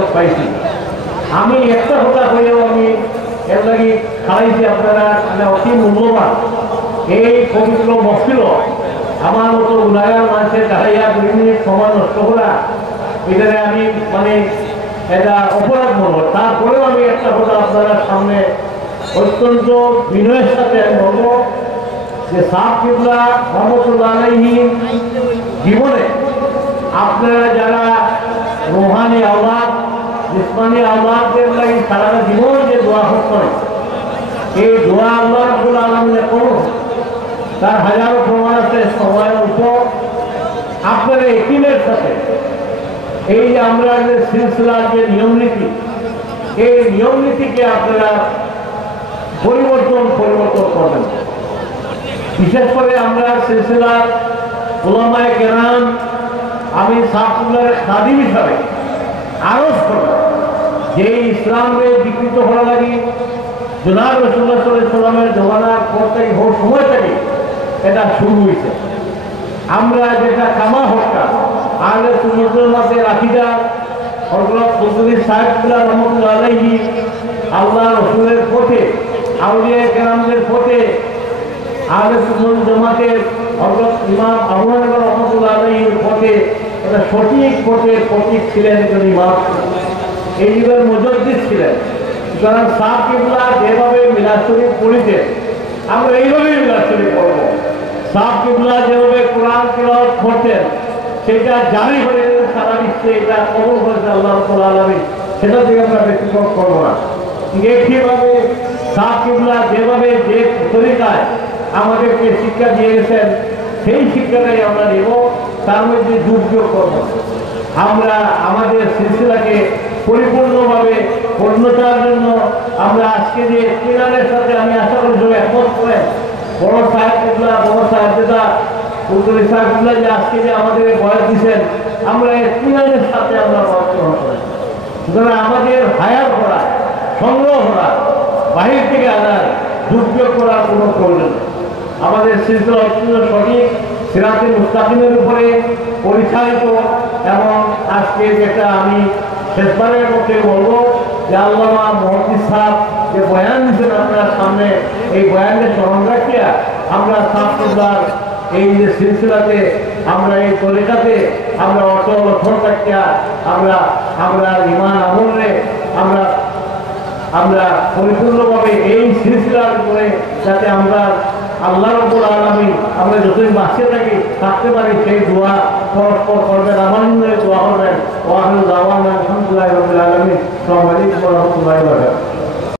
বরকত পাইছি। আমি একটা কথা হইলেও আমি এর লাগি খাড়াইছি আপনারা অতি মূল্যবান এই পবিত্র মসজিদ আমার মতো গুণাগার মানুষের দাঁড়াইয়া 2 মিনিট সময় নষ্ট করা এটারে আমি মানে এটা অপরাধ বলবো। তারপরেও আমি একটা কথা আপনারা সামনে অত্যন্ত বিনয়ের সাথে আমি বলবো যে সাহেব কিবলা রহমতুল্লাহ আলাইহি জীবনে আপনারা যারা রুহানি আওলাদ জিসমানি আওলাদদের লাগি সারাটা জীবন যে দোয়া করেন এই দোয়া আল্লাহ রাব্বুল আলামিনের করুন তার হাজারো প্রমাণ আছে সময়ের উপর। আপনারা একিনের সাথে এই যে আমরা যে সিলসিলার যে নিয়ম নীতি এই নিয়ম নীতিকে আপনারা পরিবর্তন করবেন। বিশেষ করে আমরা সিলসিলার উলামায়ে কেরাম আমি সাহাবুল্লাহর খাদিম হিসাবে আরজ করব যে ইসলামের বিকৃত হওয়া লাগি জনাব রাসূলুল্লাহ সাল্লাল্লাহু আলাইহি ওয়াসাল্লামের জমানার পর থেকে হোক সময় থেকে এটা শুরু হয়েছে। আমরা যেটা কামা হত্যা আহলে সুন্নাত ওয়াল জামাতের আকীদা হযরত হুজুর সাহেবুল্লাহ রহমাতুল্লাহ আলাইহি আল্লাহ রাসূলের পথে আউলিয়া কেরামদের পথে আহলে সুন্নাত ওয়াল জামাতের হযরত ইমাম আবু হানিফা রহমাতুল্লাহ আলাইহির পথে এটা সঠিক পথের প্রতীক ছিলেন একজন ইমাম, এই যুগের মুজাদ্দিদ ছিলেন। সুতরাং সাহেব কিবলা যেভাবে মিলাদ শরীফ পড়িতেন আমরা এইভাবেই মিলাদ শরীফ পড়ব। সাহেব কিবলা যেভাবে কোরআন তিলাওয়াত করতেন সেটা জারি হয়ে সারা বিশ্বে এটা কবুল করেছে আল্লাহ রাব্বুল আলামিন, সেটা থেকে আমরা ব্যতিক্রম করব না। একইভাবে সাহেব কিবলা যেভাবে যে তরিকায় আমাদেরকে শিক্ষা দিয়ে গেছেন সেই শিক্ষাটাই আমরা নেব, তার মধ্যে যোগ করব। আমরা আমাদের সিলসিলাকে পরিপূর্ণভাবে পূর্ণতার জন্য আমরা আজকে যে ইত্মিনানের সাথে আমি আশা করি সবাই একমত করে বড় সাহেব কিবলা বড় সাহেবজাদা হুজুর ইসা কিবলা যে আজকে যে আমাদের বয়ান দিচ্ছেন আমরা ইত্মিনানের সাথে আমরা বয়ান গ্রহণ করি। সুতরাং আমাদের হায়ার করা সংগ্রহ করা বাহির থেকে আনার দুর্যোগ করার কোনো প্রয়োজন নেই। আমাদের সিলসিলা অত্যন্ত সঠিক সিরাতে মুস্তাকিমের উপরে পরিচালিত এবং আজকে যেটা আমি শেষবারের মধ্যে বলবো যে আল্লামা মুহাদ্দিস সাহেব যে বয়ান দিচ্ছেন আপনার সামনে এই বয়ানের স্মরণ রাখিয়া আমরা সাহেবুল্লাহর এই যে সিলসিলাতে আমরা এই তরিকাতে আমরা অটল অথল রাখিয়া আমরা ইমান আমলে আমরা পরিপূর্ণভাবে এই সিলসিলার উপরে যাতে আমরা আল্লাহ রাব্বুল আলামিন আমরা যতদিন বাঁচিয়ে থাকতে পারি সেই দোয়া পরস্পর করবেন, আমার দোয়া করবেন। ওয়া আখিরু দাওয়ানা আলহামদুলিল্লাহি রাব্বিল আলামিন। আসসালামু আলাইকুম ওয়া রাহমাতুল্লাহি ওয়া বারাকাতুহু।